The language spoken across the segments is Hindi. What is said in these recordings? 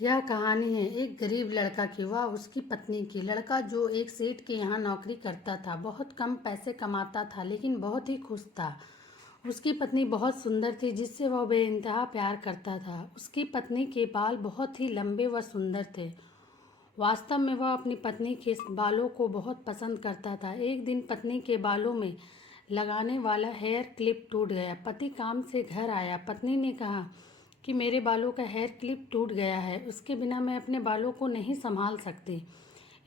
यह कहानी है एक गरीब लड़का की व उसकी पत्नी की। लड़का जो एक सेठ के यहाँ नौकरी करता था, बहुत कम पैसे कमाता था लेकिन बहुत ही खुश था। उसकी पत्नी बहुत सुंदर थी जिससे वह बेइंतहा प्यार करता था। उसकी पत्नी के बाल बहुत ही लंबे व सुंदर थे। वास्तव में वह अपनी पत्नी के बालों को बहुत पसंद करता था। एक दिन पत्नी के बालों में लगाने वाला हेयर क्लिप टूट गया। पति काम से घर आया। पत्नी ने कहा कि मेरे बालों का हेयर क्लिप टूट गया है, उसके बिना मैं अपने बालों को नहीं संभाल सकती।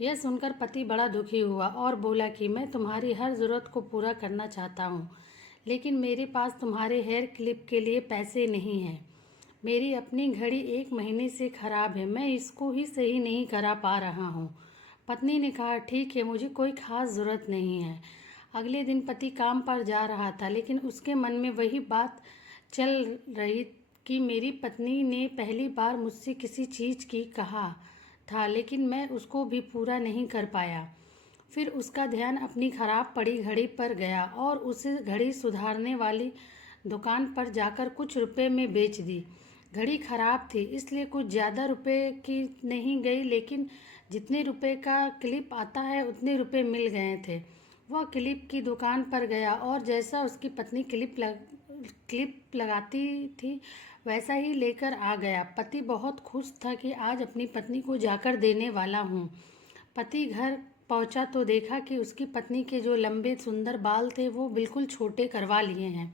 यह सुनकर पति बड़ा दुखी हुआ और बोला कि मैं तुम्हारी हर ज़रूरत को पूरा करना चाहता हूँ, लेकिन मेरे पास तुम्हारे हेयर क्लिप के लिए पैसे नहीं हैं। मेरी अपनी घड़ी 1 महीने से ख़राब है, मैं इसको ही सही नहीं करा पा रहा हूँ। पत्नी ने कहा ठीक है, मुझे कोई ख़ास ज़रूरत नहीं है। अगले दिन पति काम पर जा रहा था लेकिन उसके मन में वही बात चल रही कि मेरी पत्नी ने पहली बार मुझसे किसी चीज़ की कहा था लेकिन मैं उसको भी पूरा नहीं कर पाया। फिर उसका ध्यान अपनी खराब पड़ी घड़ी पर गया और उसे घड़ी सुधारने वाली दुकान पर जाकर कुछ रुपए में बेच दी। घड़ी खराब थी इसलिए कुछ ज़्यादा रुपए की नहीं गई, लेकिन जितने रुपए का क्लिप आता है उतने रुपए मिल गए थे। वह क्लिप की दुकान पर गया और जैसा उसकी पत्नी क्लिप लगाती थी वैसा ही लेकर आ गया। पति बहुत खुश था कि आज अपनी पत्नी को जाकर देने वाला हूँ। पति घर पहुंचा तो देखा कि उसकी पत्नी के जो लंबे सुंदर बाल थे वो बिल्कुल छोटे करवा लिए हैं।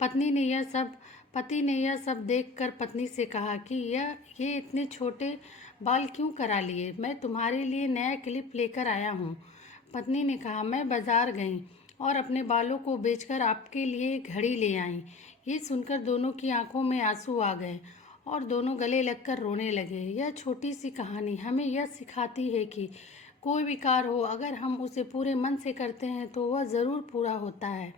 पति ने यह सब देखकर पत्नी से कहा कि ये इतने छोटे बाल क्यों करा लिए? मैं तुम्हारे लिए नया क्लिप लेकर आया हूँ। पत्नी ने कहा मैं बाजार गई और अपने बालों को बेचकर आपके लिए घड़ी ले आई। ये सुनकर दोनों की आंखों में आंसू आ गए और दोनों गले लगकर रोने लगे। यह छोटी सी कहानी हमें यह सिखाती है कि कोई भी कार्य हो, अगर हम उसे पूरे मन से करते हैं तो वह ज़रूर पूरा होता है।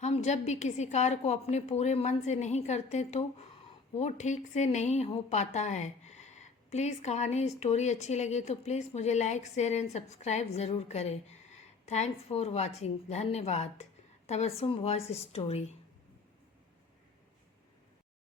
हम जब भी किसी कार्य को अपने पूरे मन से नहीं करते तो वो ठीक से नहीं हो पाता है। प्लीज़ कहानी स्टोरी अच्छी लगे तो प्लीज़ मुझे लाइक शेयर एंड सब्सक्राइब ज़रूर करें। Thanks for watching. धन्यवाद। Tabassum voice story.